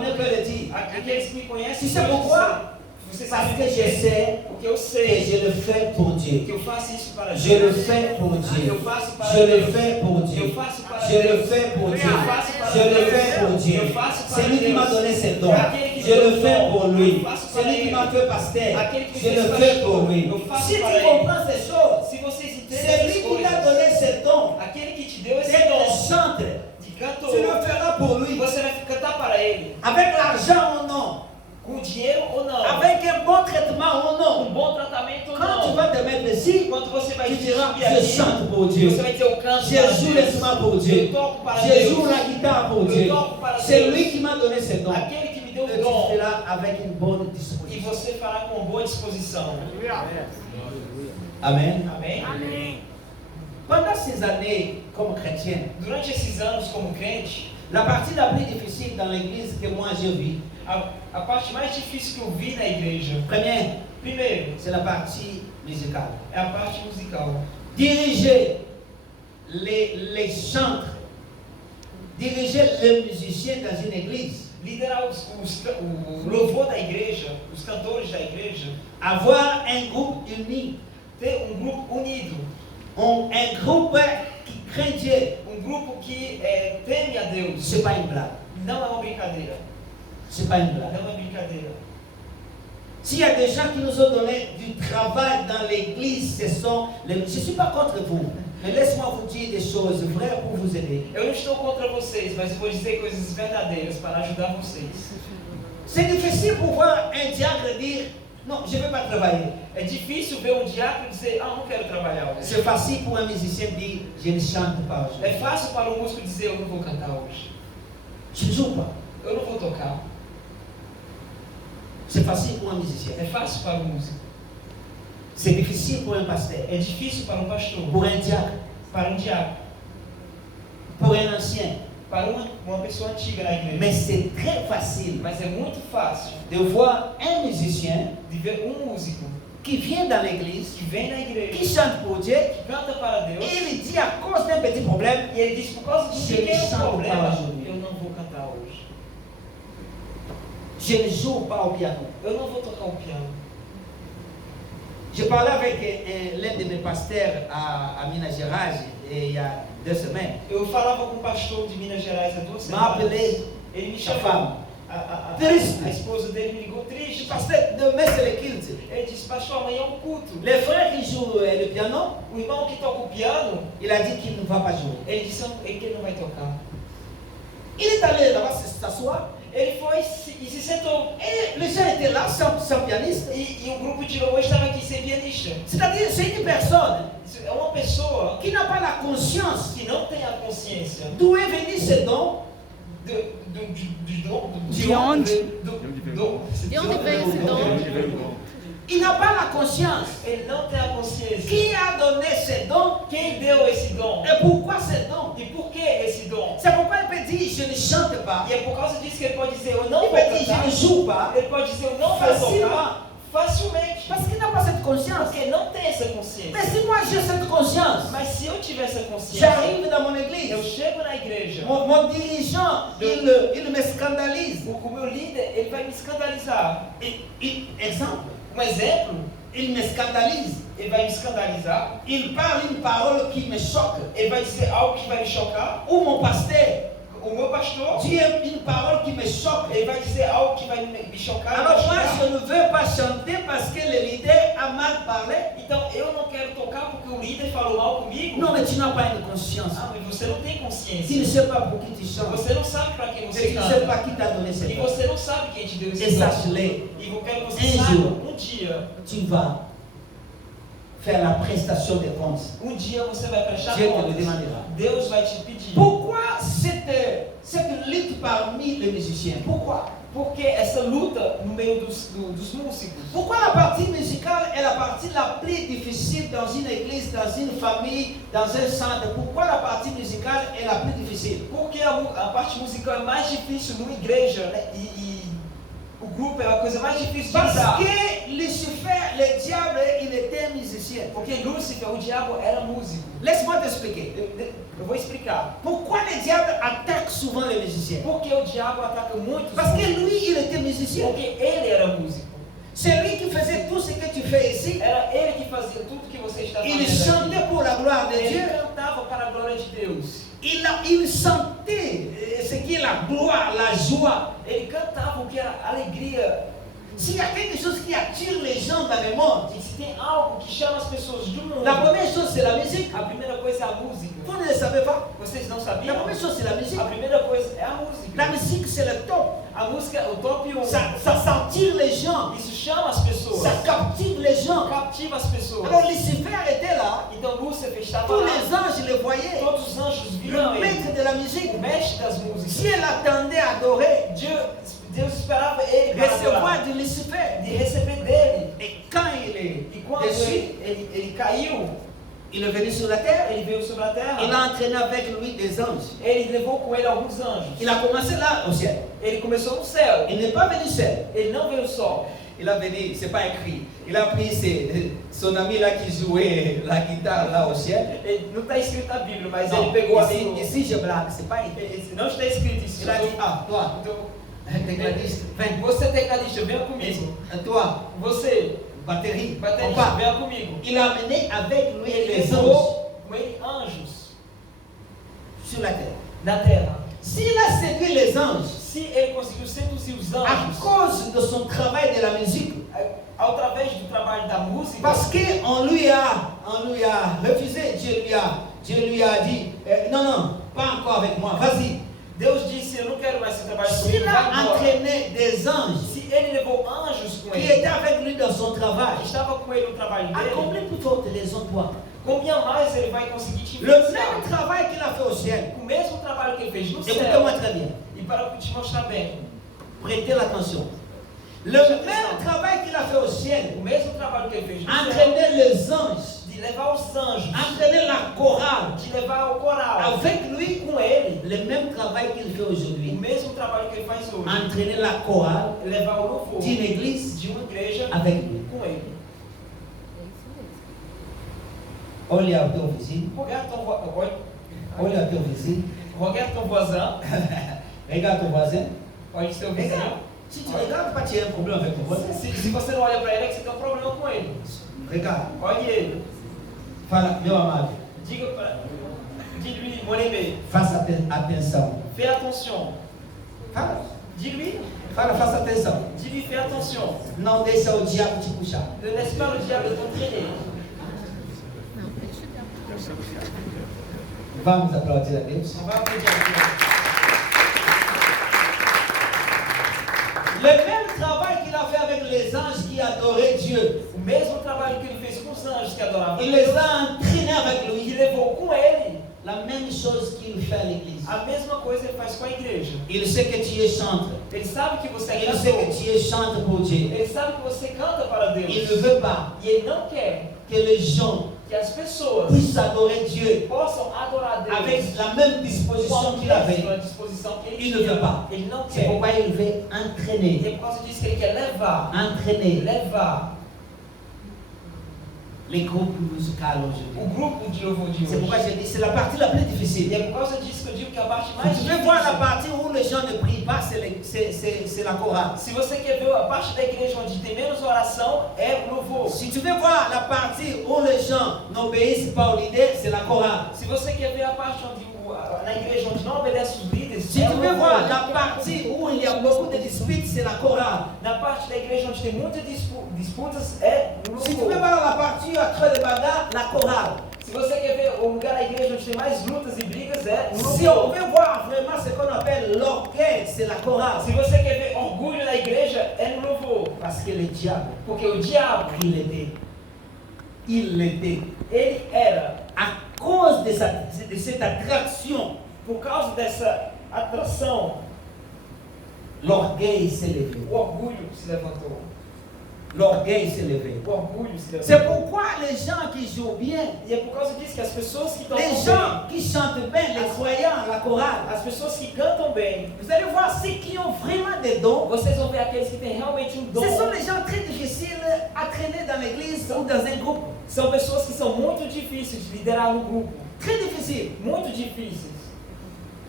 connaît peut le dire. Aqueles que me conhecem, Tu sais pourquoi? Você Parce sabe que je sais porque eu que sei je le fais pour Dieu. que eu faço isso para Je Deus. le fais pour Dieu. Eu faço para Je le Deus. fais pour Dieu. Eu faço para Je le Deus. fais pour Dieu. Eu faço para Je le Deus. fais pour Dieu. Eu faço para C'est lui qui m'a Deus. donné ses dons. Aquele que Je deu le o fais dom, pour lui. eu faço C'est para lui qui ele. m'a fait pasteur. Aquele que me Je fez le fais pastor, pour lui. eu faço Si tu para ele. comprends ces choses, Se vocês entendem c'est essas lui qui t'a coisas, donné ses dons. aquele que te deu esse D'être dom chantre. de Tu cantor, le feras pour lui. você vai cantar para ele. Avec l'argent ou non. Com dinheiro ou não. Avec un bon traitement ou Com non. bom tratamento ou Quand tu não. vas te mettre ici, Quando você vai tu diras, subir je aqui, chante pour Dieu. você vai dizer eu canto Je para joue les Deus. instruments pour Eu Dieu. toco para Je Deus. joue la guitare pour Eu Dieu. toco para C'est Deus. lui qui m'a donné ses dons. Aquele que me deu Et o tu dom. feras avec une bonne E disposition. você fará com boa disposição. Amen. Amém? Pendant ces années comme chrétien, Durante esses anos como crente, la partie la plus difficile dans l'église que moi j'ai vue, a parte mais difícil que eu vi na igreja, primeiro, c'est la partie musicale. é a parte musical. Diriger les chantres, diriger les musiciens dans une église, Liderar o louvor da igreja, os cantores da igreja, avoir un groupe uni, ter grupo unido, un groupe qui craint Dieu, grupo que teme a Deus. c'est pas une blague. Não é uma brincadeira. C'est pas une blague. Não é brincadeira. S'il y a des gens qui nous ont donné du travail dans l'église, ce sont les... Je ne suis pas contre vous, mais laisse-moi vous dire des choses vraies pour vous aider. Eu não estou contra vocês, mas eu vou dizer coisas verdadeiras para ajudar vocês. C'est difficile pour voir un diacre dire non, je ne vais pas travailler. É difícil ver diácono dizer, não quero trabalhar hoje. C'est facile pour un musicien dire je ne chante pas É aujourd'hui. fácil para um músico dizer, eu não vou cantar hoje. Je ne joue pas. Eu não vou tocar. C'est facile pour un musicien. É fácil para um músico. C'est difficile pour un pasteur. É difícil para um pastor. Pour un diacre. Para um diácono. Pour un ancien. Para uma pessoa antiga na igreja. Mais c'est très facile Mas é muito fácil de voir un musicien de ver músico qui vient dans l'église, que vem na igreja, qui chante pour Dieu, que canta para Deus, et il dit à cause d'un petit problème, e ele diz, por causa de um Je pequeno chante problema, para hoje. eu não vou cantar hoje. je ne joue pas au piano. Eu não vou tocar o piano. Je parlais avec l'un de mes pasteurs à Minas Gerais il y a 2 semaines. Eu falava com um pastor de Minas Gerais há 2 M'a semanas. appelé Ele me sa chamou. femme. A Triste. esposa dele me ligou Je dis, triste. pasteur, demain c'est le culte. Ele disse, pastor, amanhã é um culto. Le frère qui joue le piano, O irmão que toca o piano, il a dit qu'il ne va pas jouer. ele disse que ele não vai tocar. Il est allé là-bas s'asseoir. Ele foi e se sentou. Et les gens étaient là sans pianiste. E o grupo de louvor estava aqui sem pianista. C'est-à-dire, c'est une personne É uma pessoa qui n'a pas la conscience que não tem a consciência d'où est venu ce don. de onde? De onde veio esse dom? Il n'a pas la conscience. Ele não tem a consciência. Qui a donné ce don Quem deu esse dom? et pourquoi ce don? E por que esse dom? C'est pourquoi il peut dire je ne chante pas. E é por causa disso que ele pode dizer, eu não Il vou peut dire je cantar. ne joue pas. Ele pode dizer, eu não vou Facilement. tocar. Facilmente. Parce qu'il n'a pas cette conscience. Porque não tem essa consciência. Mais si moi j'ai cette conscience, Mas se eu tivesse essa consciência, j'arrive dans mon église. eu chego na igreja, Mon dirigeant, il me scandalise. o meu líder, ele vai me escandalizar. Exemple, Exemplo, il me scandalise. ele vai me escandalizar. Il parle une parole qui me choque. Ele vai dizer algo que vai me chocar. Ou mon pasteur O meu pastor, dit une parole qui me choque. ele vai dizer algo que vai me chocar. Alors moi, me machucar. je ne veux pas chanter parce que le leader a mal parlé. Então eu não quero tocar porque o líder falou mal comigo. Non, mais tu n'as pas une conscience. Ah, mas você não tem Tu ne consciência. sais pas pour qui tu chantes. Você não sabe para quem Et você tu ne sais canta. pas qui t'a donné cette E parole. você não sabe quem te deu Et esse dom. sache-le, E eu quero que você Um saiba, jour. dia, tu vas faire la prestation des comptes. dia você vai prestar Dieu te le contas. demandera. Deus vai te pedir. Pourquoi cette lutte parmi les musiciens? Pourquoi? Porque essa luta no meio dos músicos. Pourquoi la partie musicale est la partie la plus difficile dans une église, dans une famille, dans un centre? Pourquoi la partie musicale est la plus difficile? Porque a parte musical é mais difícil numa igreja, né? O grupo é a coisa mais difícil de Parce lidar. que Lucifer, le diable, il était musicien. Porque Lúcifer, o diabo, era músico. Laisse-moi t'expliquer. Eu vou explicar. Pourquoi le diable attaque souvent les musiciens? Por que o diabo ataca muito os Parce que músicos? lui, il était musicien. Porque ele era músico. C'est lui qui faisait tout ce que tu fais ici. Era ele que fazia tudo que você está Il fazendo. chantait pour la gloire de Ele Dieu. cantava para a glória de Deus. Il sentait ce qui est la gloire, la joie. Ele cantava o que era alegria. S'il y a quelque chose qui attire les gens dans le monde, E se tem algo que chama as pessoas do mundo, la première chose c'est la musique. a primeira coisa é a música. Vous ne le savez pas? Vocês não La sabiam? première chose c'est la musique. A primeira coisa é a música. La musique c'est le top. A música é o top 1. Ça attire les gens. Isso chama as pessoas. Ça captive les gens. Captiva as pessoas. Alors Lucifer était là. Então Lúcifer estava Tous lá. les anges le voyaient. Todos os anjos viram Le ele. maître de la musique. O mestre das músicas. Si elle attendait à adorer, Deus esperava ele para adorar, recevoir de Lucifer. de receber dele. Et quand il est E quando dessus, ele caiu, il est venu sur la terre. ele veio sobre a terra. Il a entraîné avec lui des anges. Ele levou com ele alguns anjos. Il a commencé là au ciel. Ele começou no céu. Il n'est pas venu seul. Ele não veio só. Il a venu, c'est pas écrit. Il a pris son ami là qui jouait la guitare là au ciel. Ele, não está escrito na Bíblia, mas Non, ele pegou a ici, Bíblia. ici je blague, c'est pas écrit. Não está escrito isso. Il a dit, ah, toi, Então, tecladiste, viens. você tecladista, venha comigo. Toi, Você, batterie, on baterista, part. venha comigo. Il a amené avec lui Ele les anges levou com ele anjos sur la terre. na terra. S'il a séduit les anges Se ele conseguiu seduzir os à anjos cause de son travail de la musique, através do trabalho da música, parce qu'on lui a refusé, Dieu lui a dit, non, non, pas encore avec moi, vas-y. Deus disse: Eu não quero mais esse trabalho S'il comigo, vai a embora. entraîné des anges Se ele levou anjos com qui ele, étaient avec lui dans son travail, estava com ele no trabalho à dele, combien plus forte les toi? combien mais ele vai conseguir te Le influenciar? même travail qu'il a fait au ciel. O mesmo trabalho que ele fez no céu. Écoutez-moi très bien. E para te mostrar bem, Prêtez l'attention. Le même travail qu'il a fait au ciel, o mesmo trabalho que ele fez no céu, entraîner les anges, de levar os anjos, entraîner la chorale, de levar o coral, avec lui, com ele, le même travail qu'il fait o aujourd'hui, mesmo trabalho que ele faz hoje, entraîner la chorale levar o louvor d'une église de uma igreja avec lui. com ele. Olha o teu vizinho, olha o teu vizinho, Regarde ton voisin, regarde ton voisin. olha o seu Regarde. vizinho. Si tu regardes pas, tu as un problème avec ton voisin. Se você não olha para ele, é que você tem um problema com ele. Regarde. Olhe ele. Fala, meu amado, Dis-lui, mon aimé, faça atenção. fais attention. Fala, Dis-lui, faça atenção. dis-lui, fais attention. Não deixa o diabo te puxar. Ne laisse pas le diable t'entraîner. Não, deixa eu Vamos aplaudir a Deus. On va applaudir à Dieu. Le même travail qu'il a fait avec les anges qui adoraient Dieu, O mesmo trabalho que ele fez com os anjos que adoravam il les Deus, a entraînés avec que lui. levou com ele, La même chose qu'il fait à l'église. a mesma coisa ele faz com a igreja. Il sait que tu es chantre. Ele sabe que você é Il sait que cantor. tu es chantre pour Dieu. Ele sabe que você canta para Deus. Il ne veut pas E ele não quer que les gens que as pessoas puissent adorer Dieu possam adorar Deus avec la même disposition com qu'il a avait. mesma disposição que ele Il tinha. ne veut pas. Ele não C'est quer. pourquoi il veut E entraîner. é por causa disso que ele quer levar. Entraîner Levar les groupes musicaux aujourd'hui. o grupo de louvor de C'est hoje. pourquoi j'ai dit c'est la partie la plus E difficile. é por causa disso que eu digo que a parte mais Si tu veux voir la difícil. partie où les gens ne prient pas, c'est la chorale. Se você quer ver a parte da igreja onde tem menos oração, é o louvor. Si tu veux voir la partie où les gens n'obéissent pas aux leaders, c'est la chorale. Se você quer ver a parte onde na igreja onde não obedece os líderes, Si é tu o veux louvor. voir la partie où il y a beaucoup de disputes, c'est la chorale. Na parte da igreja onde tem muitas disputas, é o Si tu veux louvor. voir la partie où il y a trop de bagarres, la chorale. Se você quer ver o lugar da igreja onde tem mais lutas e brigas, é o Si on louvor. veut voir vraiment ce qu'on appelle l'orgueil, c'est la chorale. Se você quer ver orgulho na igreja, é no louvor. Parce que le diable, Porque o diabo, il l'était. Il l'était. ele era, À cause de cette attraction, por causa dessa atração, l'orgueil s'est levé. o orgulho se levantou. L'orgueil s'est levé. O orgulho se C'est levantou. pourquoi les gens qui jouent bien, E é por causa disso que as pessoas que les tocam gens qui chantent bien, les croyants, la chorale, bem, as pessoas que cantam bem, vous allez voir ceux qui ont vraiment des dons, vocês vão ver aqueles aqueles que têm realmente um dom. Ce sont les gens très difficiles à traîner dans l'église ou dans un groupe. São pessoas que são muito difíceis de liderar no grupo. Très difficiles. Muito difíceis.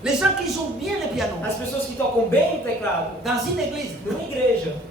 Les gens qui jouent bien le piano. As pessoas que tocam bem o teclado. Dans une église, Numa